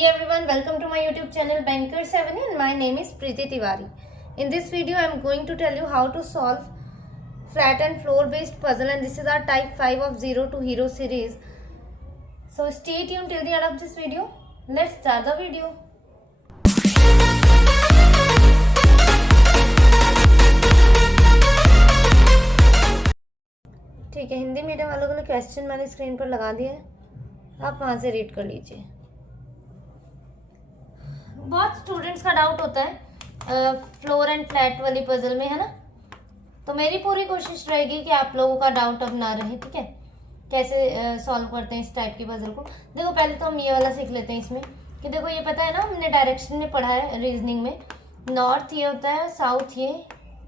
Hey everyone, welcome to my YouTube channel Bankers Avenue and my name is Preeti Tiwari. In this video I am going to tell you how to solve flat and floor based puzzle, and this is our type 5 of Zero to Hero series. So stay tuned till the end of this video. Let's start the video. ठीक है, Hindi medium वालों के लिए question मैंने screen पर लगा दिया है, आप वहां से रीड कर लीजिए। बहुत स्टूडेंट्स का डाउट होता है फ्लोर एंड फ्लैट वाली पजल में, है ना। तो मेरी पूरी कोशिश रहेगी कि आप लोगों का डाउट अब ना रहे, ठीक है। कैसे सॉल्व करते हैं इस टाइप की पजल को। देखो पहले तो हम ये वाला सीख लेते हैं इसमें कि देखो ये पता है ना, हमने डायरेक्शन में पढ़ा है रीजनिंग में। नॉर्थ ये होता है, साउथ ये,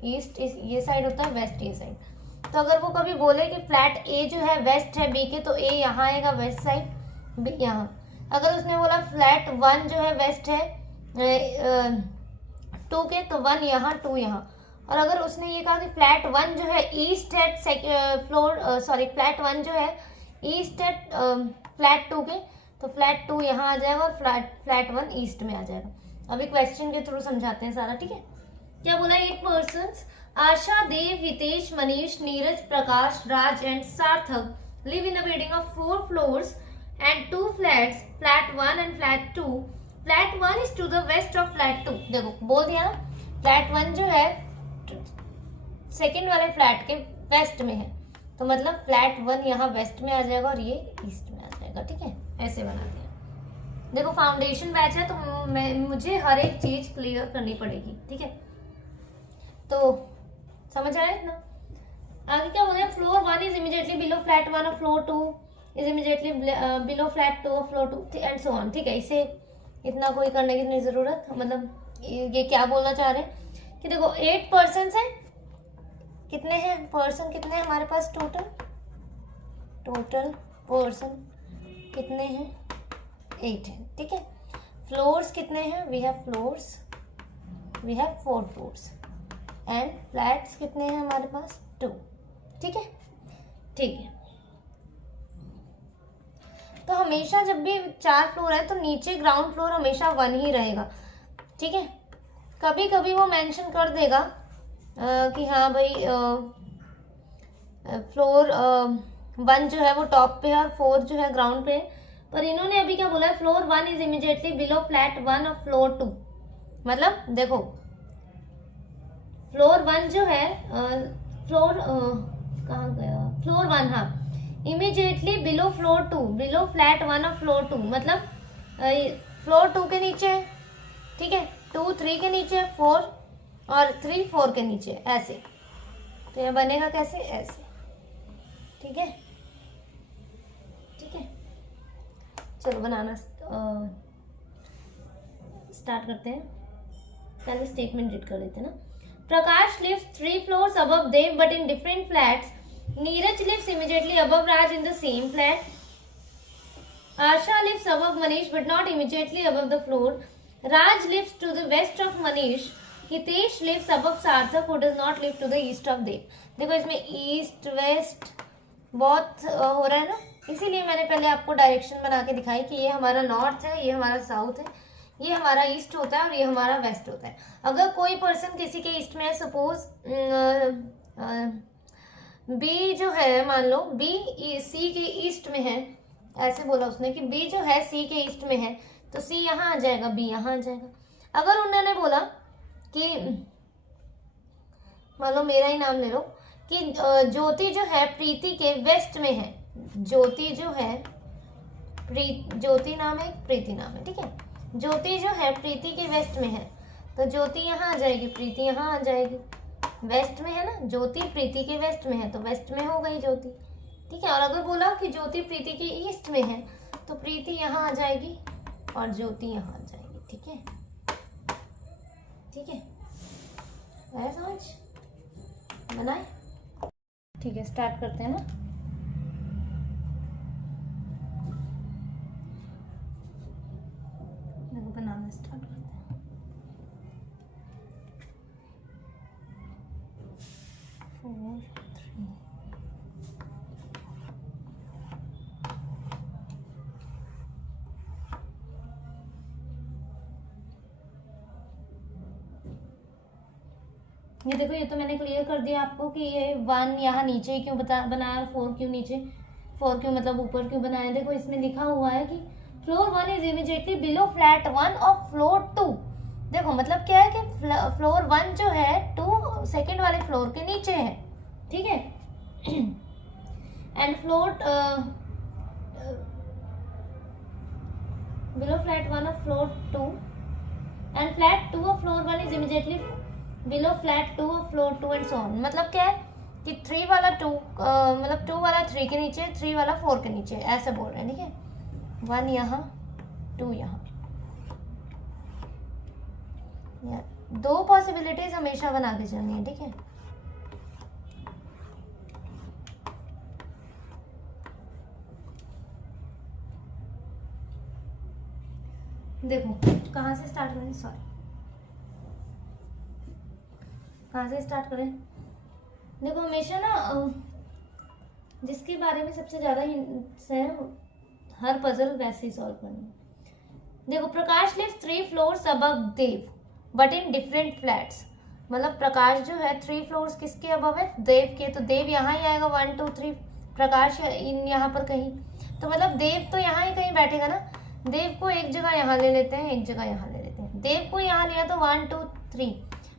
ईस्ट ये साइड होता है, वेस्ट ये साइड। तो अगर वो कभी बोले कि फ्लैट ए जो है वेस्ट है बी के, तो ए यहाँ आएगा वेस्ट साइड, बी यहाँ। अगर उसने बोला फ्लैट 1 जो है वेस्ट है 2 के, तो 1 यहाँ 2 यहाँ। और अगर उसने ये कहा कि फ्लैट 1 जो है ईस्ट है फ्लैट 1 जो है ईस्ट है फ्लैट 2 के, तो फ्लैट 2 यहाँ आ जाएगा और फ्लैट 1 ईस्ट में आ जाएगा। अभी क्वेश्चन के थ्रू समझाते हैं सारा, ठीक है। क्या बोला, 8 persons Asha, Dev, Hitesh, Manish, Neeraj, Prakash, Raj and Sarthak live in a building of 4 floors and 2 flats, flat 1 and flat 2। Flat 1 is to the west of flat 2। देखो बोल दिया ना, फ्लैट 1 जो है सेकेंड वाले फ्लैट के वेस्ट में है, तो मतलब फ्लैट 1 यहाँ वेस्ट में आ जाएगा और ये ईस्ट में आ जाएगा, ठीक है। ऐसे बना दिया। देखो फाउंडेशन बैच है तो मुझे हर एक चीज क्लियर करनी पड़ेगी, ठीक है। तो समझ आया ना। आगे क्या बोल रहे हैं, floor 1 is immediately below flat 1 और floor 2 is immediately below flat 2 और फ्लोर 2 एंड सो ऑन, ठीक है। इसे इतना कोई करने की नहीं जरूरत। मतलब ये क्या बोलना चाह रहे हैं कि देखो 8 पर्सन है, कितने हैं पर्सन, कितने हैं हमारे पास टोटल पर्सन कितने हैं, 8 है, ठीक है। फ्लोर्स कितने हैं, we have 4 floors and flats कितने हैं हमारे पास 2, ठीक है। ठीक है, तो हमेशा जब भी 4 फ्लोर है तो नीचे ग्राउंड फ्लोर हमेशा 1 ही रहेगा, ठीक है। कभी कभी वो मेंशन कर देगा कि हाँ भाई फ्लोर 1 जो है वो टॉप पे है और 4 जो है ग्राउंड पे है। पर इन्होंने अभी क्या बोला है, floor 1 is immediately below flat 1 और फ्लोर 2। मतलब देखो फ्लोर 1 जो है कहाँ गया, फ्लोर 1, हाँ, immediately below floor 2, below flat 1 और फ्लोर 2। मतलब फ्लोर 2 के नीचे है, ठीक है, 2 3 के नीचे, 4 और 3 4 के नीचे, ऐसे। तो यह बनेगा कैसे, ऐसे, ठीक है। ठीक है, चलो बनाना स्टार्ट करते हैं। पहले स्टेटमेंट रीड कर लेते हैं ना। प्रकाश lives 3 floors above Dev but in different flats. Neeraj lives immediately above Raj in the same flat. Asha lives above Manish but not immediately above the floor. Raj lives to the west of Manish. Hitesh lives above Sarthak who does not live to the east of Dev. देखो इसमें east west बहुत हो रहा है ना, इसीलिए मैंने पहले आपको डायरेक्शन बना के दिखाई कि ये हमारा नॉर्थ है, ये हमारा साउथ है, ये हमारा ईस्ट होता है और ये हमारा वेस्ट होता है। अगर कोई पर्सन किसी के ईस्ट में है, सपोज बी जो है, मान लो बी सी के ईस्ट में है, ऐसे बोला उसने कि बी जो है सी के ईस्ट में है, तो सी यहाँ आ जाएगा, बी यहाँ आ जाएगा। अगर उन्होंने बोला कि मान लो मेरा ही नाम ले लो कि ज्योति जो है प्रीति के वेस्ट में है, ज्योति जो है ज्योति नाम है, प्रीति नाम है, ठीक है। ज्योति जो है प्रीति के वेस्ट में है, तो ज्योति यहाँ आ जाएगी, प्रीति यहाँ आ जाएगी। वेस्ट में है ना, ज्योति प्रीति के वेस्ट में है तो वेस्ट में हो गई ज्योति, ठीक है। और अगर बोला कि ज्योति प्रीति के ईस्ट में है, तो प्रीति यहाँ आ जाएगी और ज्योति यहाँ आ जाएगी, ठीक है। ठीक है, आया समझ, बनाए, ठीक है। स्टार्ट करते हैं ना। बनाना स्टार्ट करते हैं। 4 3 4 ये देखो, ये तो मैंने क्लियर कर दिया आपको कि ये 1 यहाँ नीचे क्यों बनाया और 4 क्यों नीचे, 4 क्यों मतलब ऊपर क्यों बनाया। देखो इसमें लिखा हुआ है कि floor 1 is immediately below flat 1 of floor 2। देखो मतलब क्या है कि फ्लोर 1 जो है 2 सेकेंड वाले फ्लोर के नीचे है, ठीक है। And floor below flat 1 of floor 2 and flat 2 of floor 1 is immediately below flat 2 of floor 2 and so on. मतलब क्या है कि 3 वाला 2 मतलब 2 वाला 3 के नीचे, 3 वाला 4 के नीचे, ऐसे बोल रहे हैं, ठीक है। 1 यहाँ 2 यहाँ, 2 पॉसिबिलिटीज हमेशा बना के चलनी है, ठीक है। देखो कहाँ से स्टार्ट करें, सॉरी कहाँ से स्टार्ट करें। देखो हमेशा ना जिसके बारे में सबसे ज़्यादा हिंट्स है हर पजल वैसे ही सॉल्व करनी। देखो Prakash lives 3 floors above Dev but in different flats. मतलब प्रकाश जो है 3 फ्लोर्स किसके अबव है, देव के। तो देव यहाँ ही आएगा 1 2 3, प्रकाश इन यहाँ पर कहीं, तो मतलब देव तो यहाँ ही कहीं बैठेगा ना। देव को एक जगह यहाँ ले लेते हैं, एक जगह यहाँ ले लेते हैं। देव को यहाँ लिया तो 1 2 3,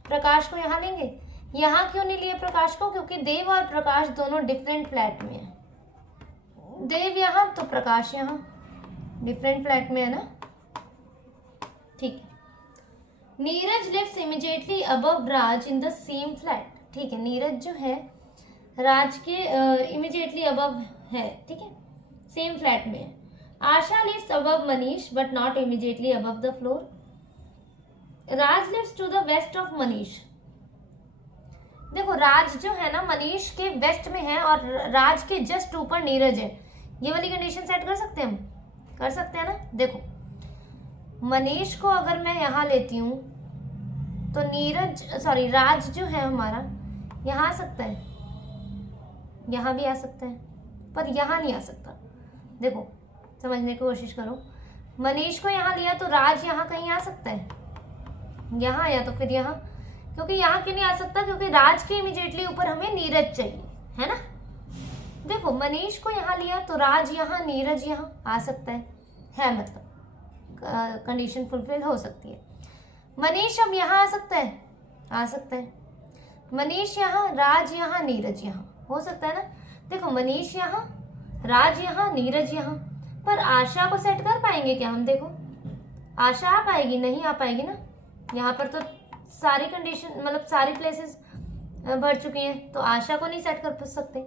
प्रकाश को यहाँ लेंगे। यहाँ क्यों नहीं लिया प्रकाश को, क्योंकि देव और प्रकाश दोनों डिफरेंट फ्लैट में है। देव यहाँ तो प्रकाश यहाँ, डिफरेंट फ्लैट में है ना, ठीक है। Neeraj lives immediately above Raj in the same flat, ठीक है। नीरज जो है राज के इमीडिएटली अबव है, ठीक है, सेम फ्लैट में है। Asha lives above Manish but not immediately above the floor. Raj lives to the west of Manish. देखो राज जो है ना मनीष के वेस्ट में है और राज के जस्ट ऊपर नीरज है। ये वाली कंडीशन सेट कर सकते हैं हम, कर सकते हैं ना। देखो मनीष को अगर मैं यहाँ लेती हूँ तो नीरज सॉरी राज जो है हमारा यहाँ आ सकता है, यहाँ भी आ सकता है, पर यहाँ नहीं आ सकता। देखो समझने की कोशिश करो, मनीष को यहाँ लिया तो राज यहाँ कहीं आ सकता है, यहाँ या तो फिर यहाँ। क्योंकि यहाँ क्यों नहीं आ सकता, क्योंकि राज के इमीडिएटली ऊपर हमें नीरज चाहिए, है ना। देखो मनीष को यहाँ लिया तो राज यहाँ, नीरज यहाँ आ सकता है मतलब कंडीशन फुलफिल हो सकती है। मनीष अब यहाँ आ सकता है, आ सकता है। मनीष यहाँ, राज यहाँ, नीरज यहाँ हो सकता है ना। देखो मनीष यहाँ, राज यहाँ, नीरज यहाँ, पर आशा को सेट कर पाएंगे क्या हम। देखो आशा आ पाएगी, नहीं आ पाएगी ना। यहाँ पर तो सारी कंडीशन मतलब सारी प्लेसेस भर चुकी हैं, तो आशा को नहीं सेट कर सकते।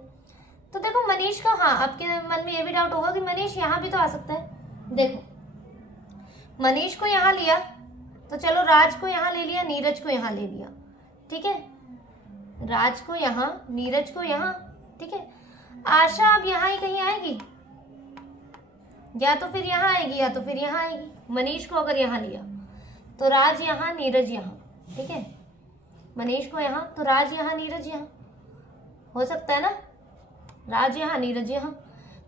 तो देखो मनीष का, हाँ आपके मन में ये भी डाउट होगा कि मनीष यहाँ भी तो आ सकता है। देखो मनीष को यहाँ लिया तो चलो राज को यहाँ ले लिया, नीरज को यहाँ ले लिया, ठीक है। राज को यहाँ, नीरज को यहाँ, ठीक है। आशा अब यहाँ ही कहीं आएगी, या तो फिर यहाँ आएगी या तो फिर यहाँ आएगी। मनीष को अगर यहाँ लिया तो राज यहाँ, नीरज यहाँ, ठीक है। मनीष को यहाँ तो राज यहाँ, नीरज यहाँ हो सकता है ना, राज यहाँ, नीरज यहाँ।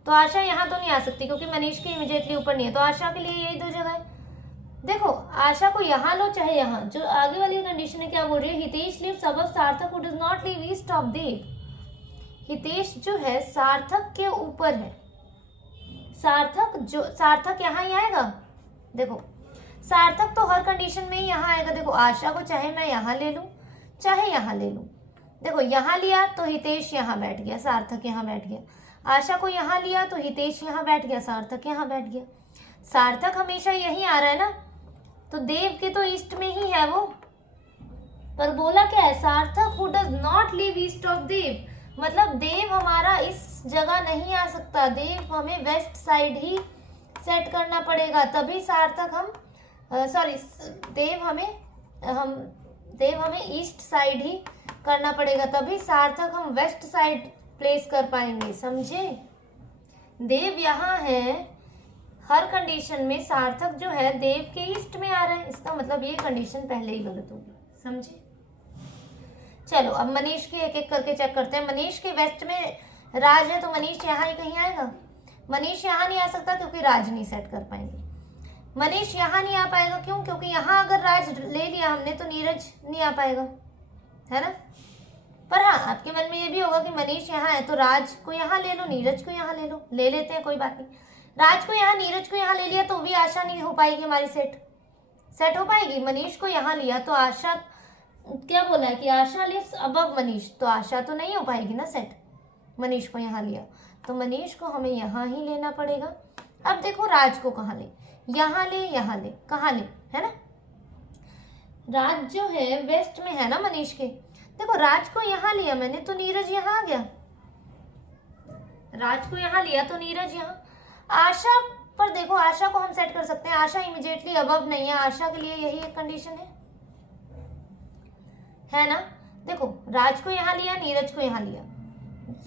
तो आशा यहाँ तो नहीं आ सकती क्योंकि मनीष के इमीडिएटली ऊपर नहीं है, तो आशा के लिए यही 2 जगह है। देखो आशा को यहाँ लो चाहे यहाँ, जो आगे वाली कंडीशन है क्या बोल रही है, Hitesh lives above Sarthak who does not live east of Dev. Hitesh जो है सार्थक के ऊपर है, सार्थक यहाँ ही आएगा। देखो सार्थक तो हर कंडीशन में ही यहाँ आएगा। देखो आशा को चाहे मैं यहाँ ले लूँ चाहे यहाँ ले लूँ। देखो यहाँ लिया तो हितेश यहाँ बैठ गया, सार्थक यहाँ बैठ गया। आशा को यहाँ लिया तो हितेश यहाँ बैठ गया, सार्थक यहाँ बैठ गया। सार्थक हमेशा यही आ रहा है ना, तो देव के तो ईस्ट में ही है वो, पर बोला क्या है, Sarthak who does not live east of Dev. मतलब देव हमारा इस जगह नहीं आ सकता, देव हमें वेस्ट साइड ही सेट करना पड़ेगा, तभी सार्थक हम देव हमें ईस्ट साइड ही करना पड़ेगा, तभी सार्थक हम वेस्ट साइड प्लेस कर पाएंगे, समझे। देव यहाँ है, हर कंडीशन में सार्थक जो है देव के ईस्ट में आ रहा है, इसका मतलब ये कंडीशन पहले ही गलत होगी, समझे। चलो अब मनीष के एक एक करके चेक करते हैं। मनीष के वेस्ट में राज है तो मनीष यहाँ ही कहीं आएगा। मनीष यहाँ नहीं आ सकता क्योंकि राज नहीं सेट कर पाएंगे। मनीष यहाँ नहीं आ पाएगा, क्यों, क्योंकि यहाँ अगर राज ले लिया हमने तो नीरज नहीं आ पाएगा, है ना। पर हाँ, आपके मन में ये भी होगा कि मनीष यहाँ है तो राज को यहाँ ले लो, नीरज को यहाँ ले लो, ले लेते हैं, कोई बात नहीं। राज को यहाँ, नीरज को यहाँ ले लिया तो भी आशा नहीं हो पाएगी हमारी सेट हो पाएगी। मनीष को यहाँ लिया तो आशा, क्या बोला है कि आशा लिव्स अबव मनीष, तो आशा तो नहीं हो पाएगी ना सेट। मनीष को यहाँ लिया तो मनीष को हमें यहाँ ही लेना पड़ेगा। अब देखो राज को कहाँ ले, यहाँ ले, यहाँ ले, कहाँ ले, है ना। राज जो है वेस्ट में है ना मनीष के। देखो राज को यहाँ लिया मैंने तो नीरज यहाँ आ गया, राज को यहाँ लिया तो नीरज यहाँ। आशा पर देखो, आशा को हम सेट कर सकते हैं, आशा इमीडिएटली अबव नहीं है, आशा के लिए यही एक कंडीशन है ना। देखो राज को यहाँ लिया, नीरज को यहाँ लिया,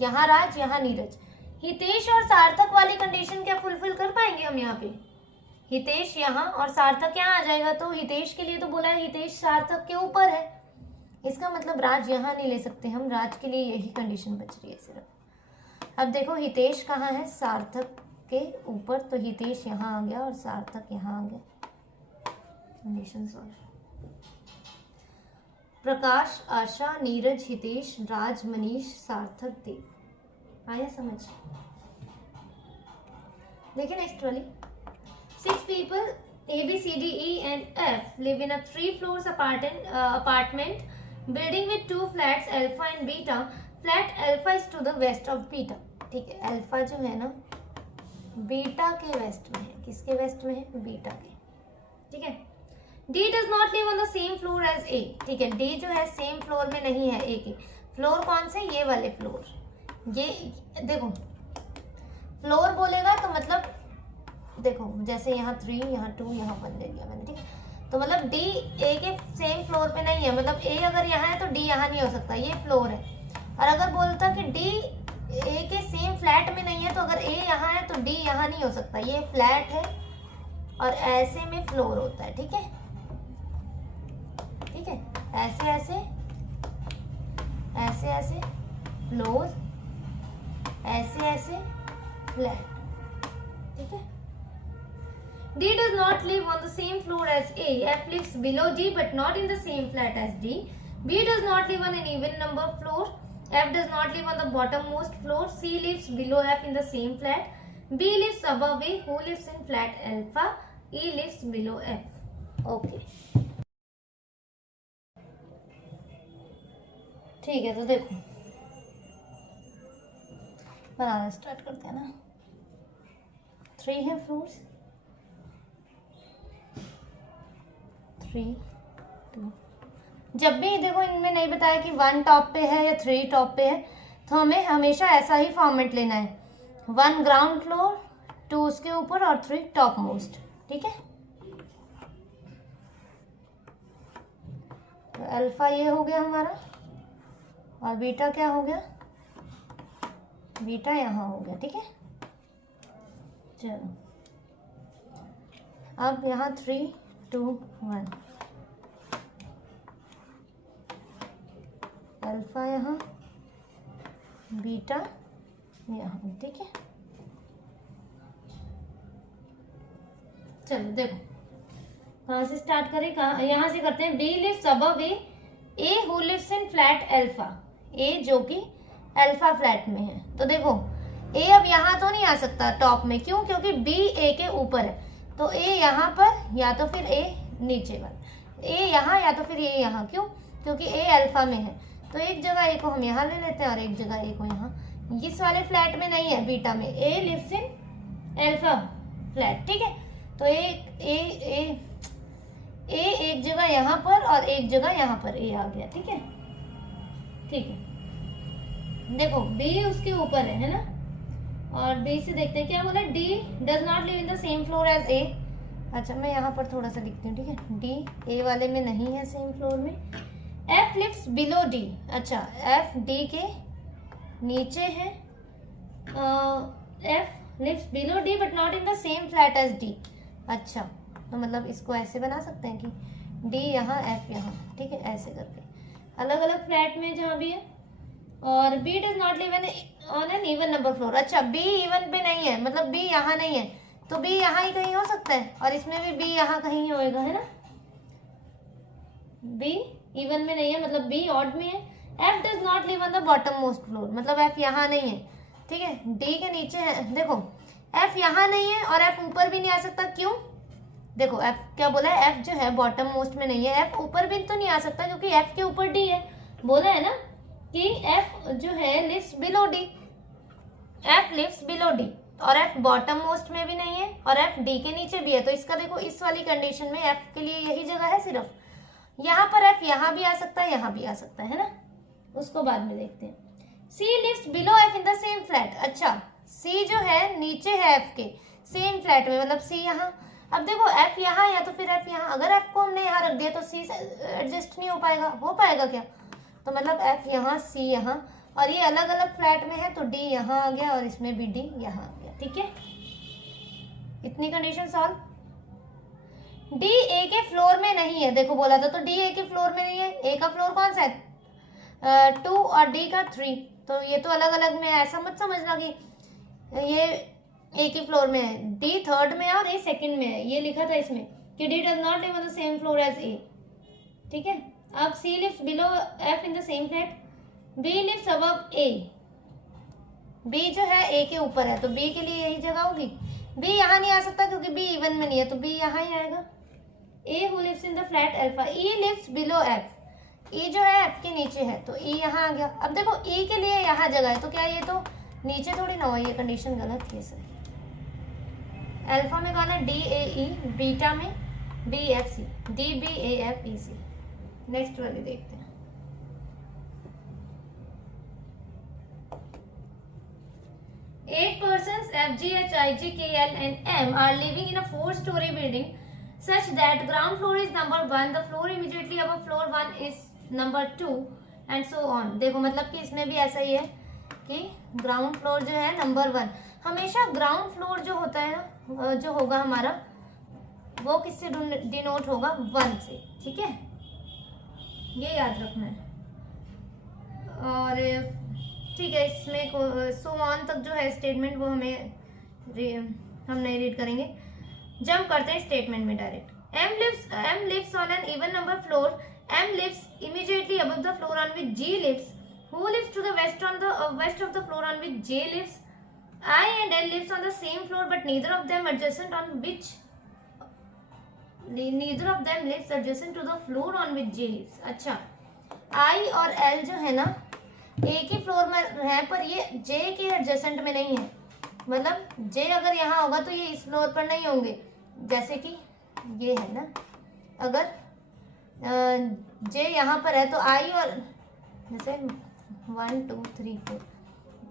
यहाँ राज, यहाँ नीरज। हितेश और सार्थक वाली कंडीशन क्या फुलफिल कर पाएंगे हम यहाँ पे? हितेश यहाँ और सार्थक यहाँ आ जाएगा, तो हितेश के लिए तो बोला है हितेश सार्थक के ऊपर है, इसका मतलब राज यहाँ नहीं ले सकते हम, राज के लिए यही कंडीशन बच रही है सिर्फ। अब देखो हितेश कहाँ है, सार्थक के ऊपर, तो हितेश यहाँ आ गया और सार्थक यहाँ आ गया, कंडीशन सॉल्व। प्रकाश, आशा, नीरज, हितेश, राज, मनीष, सार्थक, देव। आया समझ? देखिए नेक्स्ट वाली। 6 people A, B, C, D, E and F live in a 3 floors apartment building with 2 flats alpha and beta. Flat alpha is to the west of beta. ठीक है, अल्फा जो है ना बीटा के वेस्ट में है। किसके वेस्ट में है? बीटा के। ठीक है। D does not live on the same floor as A. ठीक है, D जो है सेम फ्लोर में नहीं है A के। फ्लोर कौन से? ये वाले फ्लोर। ये देखो फ्लोर बोलेगा तो मतलब देखो जैसे यहाँ 3, यहाँ 2, यहाँ 1 ले लिया मैंने। ठीक है, तो मतलब D A के सेम फ्लोर पे नहीं है, मतलब A अगर यहाँ है तो D यहाँ नहीं हो सकता, ये फ्लोर है। और अगर बोलता कि D A के सेम फ्लैट में नहीं है, तो अगर A यहाँ है तो D यहाँ नहीं हो सकता, ये फ्लैट है और ऐसे में फ्लोर होता है। ठीक है, ठीक है, ऐसे ऐसे ऐसे ऐसे फ्लोर, ऐसे ऐसे फ्लैट। ठीक है। D does not live on the same floor as A. F lives below D but not in the same flat as D. B does not live on an even number floor. F does not live on the bottommost floor. C lives below F in the same flat. B lives above A. Who lives in flat alpha? E lives below F. Okay. ठीक है, तो देखो बनाना start करते हैं ना। 3 है floors, 3, 2। जब भी देखो इनमें नहीं बताया कि 1 टॉप पे है या 3 टॉप पे है, तो हमें हमेशा ऐसा ही फॉर्मेट लेना है, 1 ग्राउंड फ्लोर, 2 उसके ऊपर और 3 टॉप मोस्ट। ठीक है, तो अल्फा ये हो गया हमारा और बीटा क्या हो गया? बीटा यहाँ हो गया। ठीक है, चलो अब यहाँ 3, 2, 1 अल्फा यहाँ, बीटा यहाँ। ठीक है, चलो देखो कहाँ से स्टार्ट करें, कहाँ? यहाँ से करते हैं। B lives above A, A who lives in flat alpha, A जो कि अल्फा फ्लैट में है। तो देखो A अब यहाँ तो नहीं आ सकता टॉप में, क्यों? क्योंकि B A के ऊपर है, तो A यहाँ पर या तो फिर A नीचे पर, A यहाँ या तो फिर A यहाँ। क्यों? क्योंकि A अल्फा में है, तो एक जगह A को हम यहाँ ले लेते हैं और एक जगह A को यहाँ। इस वाले फ्लैट में नहीं है बीटा में, A lives in alpha flat. ठीक है, तो एक जगह यहाँ पर और एक जगह यहाँ पर A आ गया। ठीक है, ठीक है, देखो B उसके ऊपर है ना, और B से देखते हैं क्या बोला। D does not live in the same floor as A। अच्छा मैं यहाँ पर थोड़ा सा लिखती हूँ। ठीक है, D A वाले में नहीं है सेम फ्लोर में। F lives below D। अच्छा F D के नीचे है, F lives below D but not in the same flat as D। अच्छा तो मतलब इसको ऐसे बना सकते हैं कि D यहाँ F यहाँ। ठीक है, ऐसे करके अलग अलग फ्लैट में जहाँ भी है। और B does not live on an even number floor. अच्छा B इवन पे नहीं है, मतलब B यहाँ नहीं है, तो B यहाँ ही कहीं हो सकता है, और इसमें भी B यहाँ कहीं होएगा, है ना। बी इवन में नहीं है, मतलब बी ऑड में है। F does not live on the bottom most floor, मतलब एफ यहाँ नहीं है, ठीक है, डी के नीचे है। देखो एफ यहाँ नहीं है और एफ ऊपर भी नहीं आ सकता, क्यों? देखो एफ क्या बोला है, एफ जो है बॉटम मोस्ट में नहीं है, एफ ऊपर भी तो नहीं आ सकता क्योंकि एफ के ऊपर डी है। बोला है ना कि एफ जो है lives below D, F lives below D, और एफ बॉटम मोस्ट में भी नहीं है और एफ डी के नीचे भी है। तो इसका देखो इस वाली कंडीशन में एफ के लिए यही जगह है सिर्फ, यहाँ पर एफ यहाँ भी आ सकता है, यहाँ भी आ सकता है ना, उसको बाद में देखते हैं। C lives below F in the same flat, अच्छा सी जो है नीचे है एफ के सेम फ्लैट में, मतलब सी यहाँ। अब देखो एफ यहाँ या तो फिर एफ यहाँ, अगर एफ को हमने यहाँ रख दिया तो सी से एडजस्ट नहीं हो पाएगा, हो पाएगा क्या? तो मतलब एफ यहाँ सी यहाँ, और ये अलग अलग फ्लैट में है तो डी यहाँ आ गया और इसमें भी डी यहाँ आ गया, ठीक है। इतनी कंडीशन सॉल्व। डी ए के फ्लोर में नहीं है, देखो बोला था, तो डी ए के फ्लोर में नहीं है। ए का फ्लोर कौन सा है 2 और डी का 3, तो ये तो अलग अलग में है, ऐसा मत समझना कि ये ए के फ्लोर में है, डी थर्ड में है और ए सेकंड में है। ये लिखा था इसमें कि D does not live on the same floor as A, ठीक है। अब C lives below F in the same flat, B lives above A, B जो है ए के ऊपर है तो बी के लिए यही जगह होगी। बी यहाँ नहीं आ सकता क्योंकि बी इवन में नहीं है, तो बी यहाँ ही आएगा। A who lives in the flat alpha, E lives below F, E जो है एफ के नीचे है तो ई यहाँ आ गया। अब देखो ई के लिए यहाँ जगह है तो क्या ये तो नीचे थोड़ी ना हो, ये कंडीशन गलत थी सर। अल्फा में कौन है डी ए ई, बीटा में B F C, D B A F E C. Next वाले देखते हैं। Eight persons F, G, H, I, J, K, L and M are living in a 4-story building such that ground floor is number 1, the floor immediately above floor 1 is number 2 and so on। देखो मतलब कि इसमें भी ऐसा ही है कि ground floor जो है नंबर 1, हमेशा ग्राउंड फ्लोर जो होता है ना, जो होगा हमारा वो किससे डिनोट होगा 1 से, ठीक है, ये याद रखना है। और ठीक है, इसमें सो ऑन तक जो है स्टेटमेंट वो हम नहीं रीड करेंगे, जंप करते हैं स्टेटमेंट में direct. M lives on an even number floor, M lives immediately above the floor on which G lives, who lives to the west on the west of the floor on which J lives, I and L lives on the same floor but neither of them adjacent on which neither of them lives adjacent to the floor on which J lives। अच्छा I और L जो है ना एक ही floor में है पर ये J के एडजेसेंट में नहीं है, मतलब J अगर यहाँ होगा तो ये इस फ्लोर पर नहीं होंगे, जैसे कि ये है ना, अगर J यहाँ पर है तो I और जैसे 1 2 3 4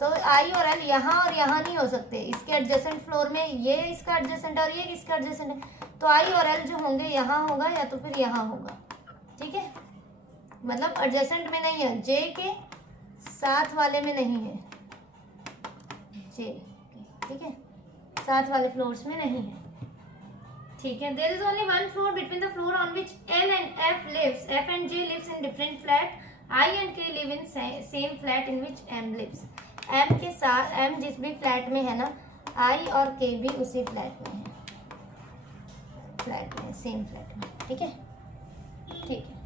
तो I और L यहाँ और यहाँ नहीं हो सकते, इसके एडजेसेंट फ्लोर में ये इसका एडजेसेंट और ये इसका एडजेसेंट है, तो I और L जो होंगे यहाँ होगा या तो फिर यहाँ होगा, ठीक है, मतलब एडजेसेंट में नहीं है, J के साथ वाले में नहीं है, J ठीक है, साथ वाले फ्लोर्स में नहीं है, ठीक है। There is only one floor between the floor on which L and F lives, F and J lives in different flat, I and K live in same flat in which M lives। M के साथ M जिस भी flat में है ना, I और K भी उसी फ्लैट में है, सेम फ्लैट में, ठीक है, ठीक है।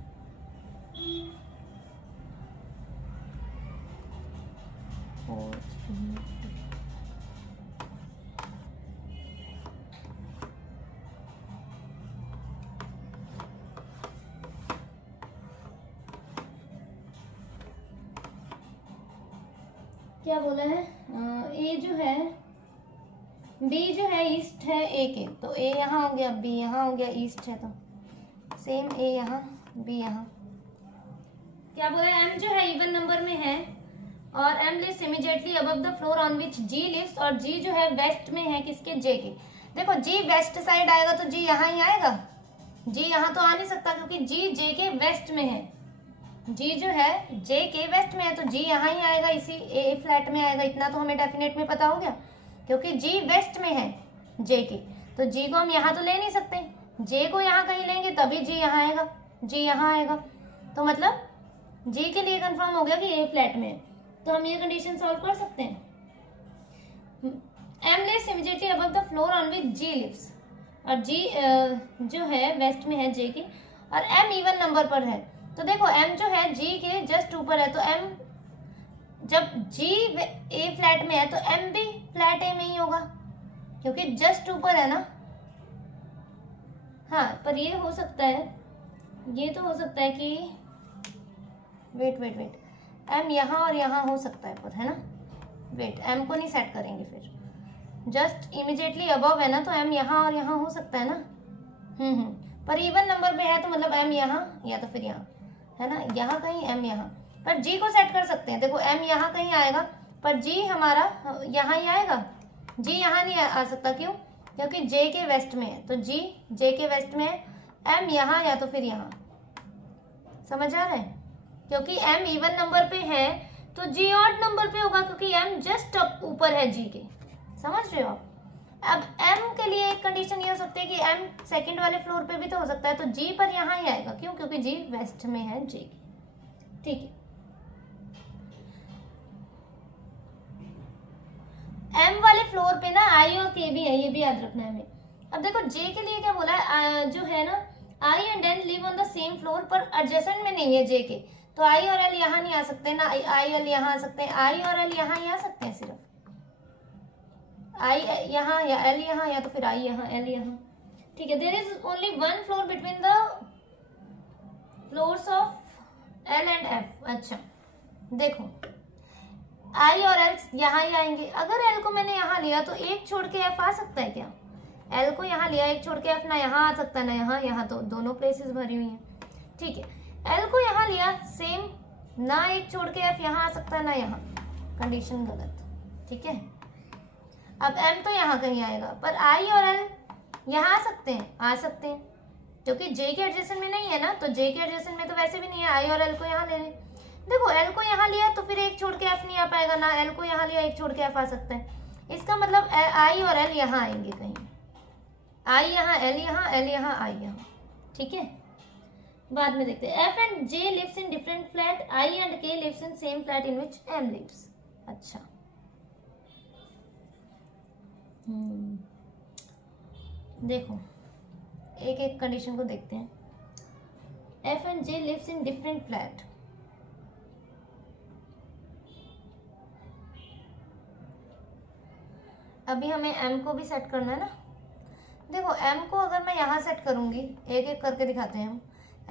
क्या बोला है, ए जो है बी जो है ईस्ट है ए के, तो ए यहाँ हो गया, बी यहाँ हो गया, ईस्ट है तो सेम ए यहाँ बी यहाँ। क्या बोला, एम जो है इवन नंबर में है और M lives immediately above the floor on which G lives, और जी जो है वेस्ट में है किसके, जे के। देखो जी वेस्ट साइड आएगा तो जी यहाँ ही आएगा, जी यहाँ तो आ नहीं सकता क्योंकि जी जे के वेस्ट में है, जी जो है जे के वेस्ट में है तो जी यहाँ ही आएगा, इसी ए फ्लैट में आएगा, इतना तो हमें डेफिनेट में पता हो गया क्योंकि जी वेस्ट में है जे के, तो जी को हम यहाँ तो ले नहीं सकते, जे को यहाँ कहीं लेंगे तभी जी यहाँ आएगा, जी यहाँ आएगा, तो मतलब जी के लिए कंफर्म हो गया कि ए फ्लैट में है, तो हम ये कंडीशन सॉल्व कर सकते हैं। M lives immediately above the floor on which G lives, और जी जो है वेस्ट में है जे के, और m इवन नंबर पर है, तो देखो m जो है g के जस्ट ऊपर है, तो m जब g a फ्लैट में है तो m भी फ्लैट a में ही होगा क्योंकि जस्ट ऊपर है ना। हाँ, पर ये हो सकता है, ये तो हो सकता है कि वेट m यहाँ और यहाँ हो सकता है पर, है ना। वेट, m को नहीं सेट करेंगे, फिर जस्ट इमिडिएटली अबव है ना, तो m यहाँ और यहाँ हो सकता है ना। पर इवन नंबर पे है तो मतलब m यहाँ या तो फिर यहाँ, है ना, यहाँ कहीं m यहाँ, पर g को सेट कर सकते हैं। देखो m यहाँ कहीं आएगा पर g हमारा यहाँ ही आएगा, g यहाँ नहीं आ सकता, क्यों? क्योंकि j के वेस्ट में है, तो g j के वेस्ट में है, m यहाँ या तो फिर यहाँ। समझ आ रहा है? क्योंकि m इवन नंबर पे है तो g ऑड नंबर पे होगा क्योंकि m जस्ट ऊपर है g के। समझ रहे हो आप? अब m के लिए एक कंडीशन ये हो सकती है कि m सेकंड वाले फ्लोर पे भी तो हो सकता है, तो g पर यहाँ ही आएगा, क्यों? क्योंकि g वेस्ट में है j के। ठीक है, m वाले फ्लोर पे ना i और k भी है, ये भी याद रखना है हमें। अब देखो j के लिए क्या बोला है, जो है ना i and n live on the same floor, पर एडजेसेंट में नहीं है j के, तो i और l यहाँ नहीं आ सकते ना, i l यहाँ आ सकते हैं, i और l यहाँ ही आ सकते हैं, सिर्फ i यहाँ या l यहाँ या तो फिर i यहाँ l यहाँ। ठीक है, there is only one floor between the floors of l and f। अच्छा देखो i और l यहाँ ही आएंगे, अगर l को मैंने यहाँ लिया तो एक छोड़ के f आ सकता है क्या? l को यहाँ लिया, एक छोड़ के f ना यहाँ आ सकता है ना यहाँ, यहाँ तो दोनों प्लेसेस भरी हुई हैं। ठीक है, l को यहाँ लिया सेम, ना एक छोड़ के f यहाँ आ सकता है ना यहाँ, कंडीशन गलत। ठीक है, अब m तो यहाँ कहीं आएगा, पर i और l यहाँ आ सकते हैं, क्योंकि j के एडजेसेंट में नहीं है ना, तो j के एडजेसेंट में तो वैसे भी नहीं है, i और l को यहाँ ले लें। देखो l को यहाँ लिया तो फिर एक छोड़ के f नहीं आ पाएगा ना, l को यहाँ लिया एक छोड़ के f आ सकता है, इसका मतलब i और l यहाँ आएंगे कहीं, i यहाँ, l यहाँ, l यहाँ, i यहाँ। ठीक है, बाद में देखते हैं। f and j lives in different flat, i and k lives in same flat in which m lives. अच्छा देखो एक एक कंडीशन को देखते हैं। f and j lives in different flat, अभी हमें m को भी सेट करना है ना। देखो m को अगर मैं यहाँ सेट करूंगी, एक एक करके दिखाते हैं हम।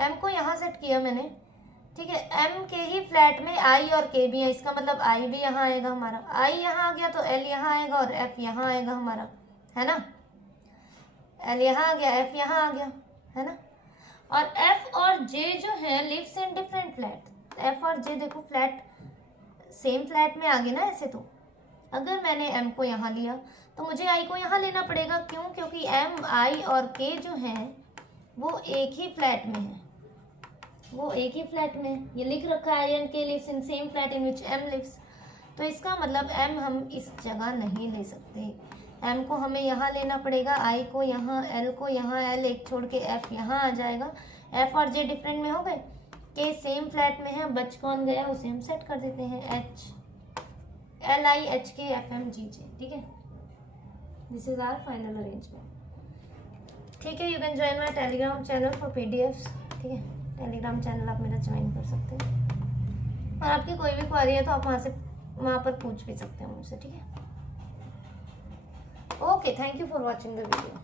m को यहाँ सेट किया मैंने, ठीक है, m के ही फ्लैट में i और k भी है, इसका मतलब i भी यहाँ आएगा हमारा, i यहाँ आ गया तो l यहाँ आएगा और f यहाँ आएगा हमारा, है ना। l यहाँ आ गया, f यहाँ आ गया, है ना। और f और j जो है lives in different flat, f और j देखो फ्लैट सेम फ्लैट में आ गए ना ऐसे। तो अगर मैंने m को यहाँ लिया तो मुझे i को यहाँ लेना पड़ेगा, क्यों? क्योंकि m, i और k जो हैं वो एक ही फ्लैट में है, वो एक ही फ्लैट में है। ये लिख रखा है i and k lives in same flat in which m lives, तो इसका मतलब m हम इस जगह नहीं ले सकते, m को हमें यहाँ लेना पड़ेगा, i को यहाँ, l को यहाँ, l एक छोड़ के f यहाँ आ जाएगा। f और j डिफरेंट में हो गए, k सेम फ्लैट में है, बच कौन गया उसे हम सेट कर देते हैं, h l i h k f m g j। ठीक है, this is our final arrangement. ठीक है, you can join my Telegram channel for PDFs. ठीक है, टेलीग्राम चैनल आप मेरा ज्वाइन कर सकते हैं, और आपकी कोई भी क्वेरी है तो आप वहाँ पर पूछ भी सकते हैं मुझसे। ठीक है, okay, thank you for watching the video.